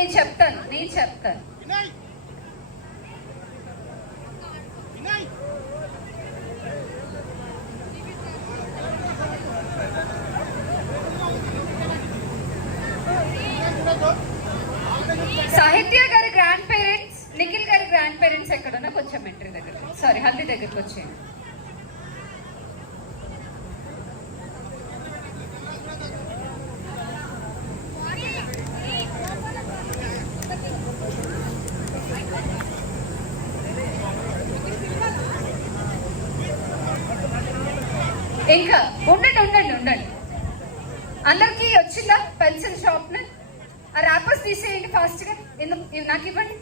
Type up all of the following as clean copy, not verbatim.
నేను చెప్తాను సాహిత్య గారి గ్రాండ్ పేరెంట్స్, నిఖిల్ గారి గ్రాండ్ పేరెంట్స్ ఎక్కడున్నా కొంచెం ఎంట్రీ దగ్గర, సారీ హల్దీ దగ్గరికి వచ్చేయండి. ఇంకా ఉండండి అందరికి వచ్చిందా పెన్సిల్ షాప్ ని? ఆ ర్యాపర్స్ తీసేయండి ఫాస్ట్ గా, నాకు ఇవ్వండి.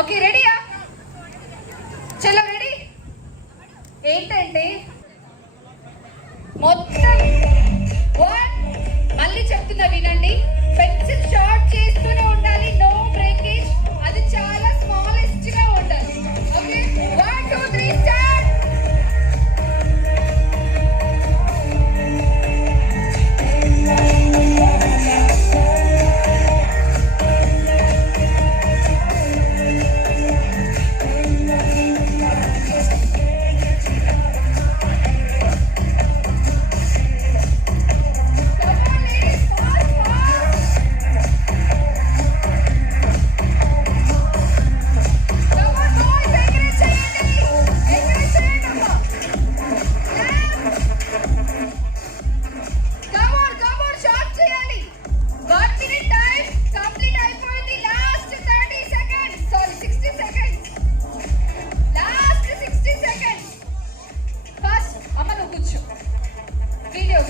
ఓకే రెడీయా? చలో రెడీ. ఏంటంటే మొత్తం మళ్ళీ చెప్తున్నా వినండి, పెన్సిల్ షార్ట్ చేస్తూనే ఉండాలి, నో బ్రేకేజ్, అది చాలా స్మాలెస్ట్ గా ఉండాలి. ఓకే 1 2 3 స్టార్ట్.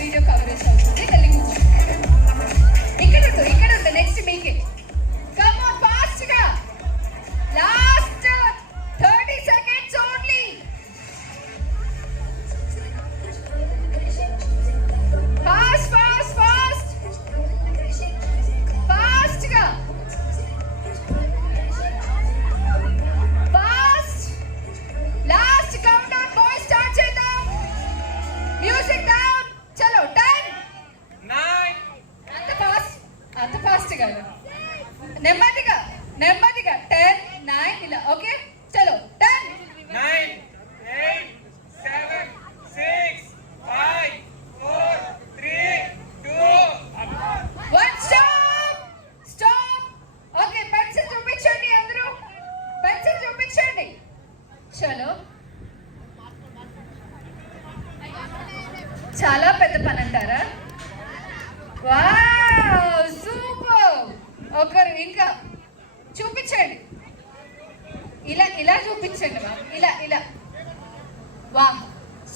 వీడియో కవరేజ్ అవుతుంది. ఇక్కడ ఉంది నెక్స్ట్ మీకే. కమ్ ఆన్ ఫాస్ట్ గా, లాస్ట్ 30 సెకండ్స్ ఓన్లీ. ఫాస్ట్ గా, fast. Last count down boys, start చేద్దాం. Music down. చలో 10 9. అంత ఫాస్ట్ గా, నెమ్మదిగా 10 9 ఇలా. ఓకే చలో 10 9 8 7 6 5 4 3 2 1 స్టాప్. ఓకే పెన్సిల్ చూపించండి, అందరూ పెన్సిల్ చూపించండి. చలో చాలా పెద్ద పని అంటారా? Wow super. ఒకరు ఇంకా చూపించండి, ఇలా చూపించండి. ఇలా వా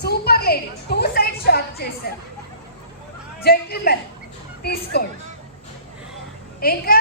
సూపర్ లేడీ. 2 సైడ్ షాట్ చేశారు. జెంటిల్మెన్ తీసుకోండి. ఇంకా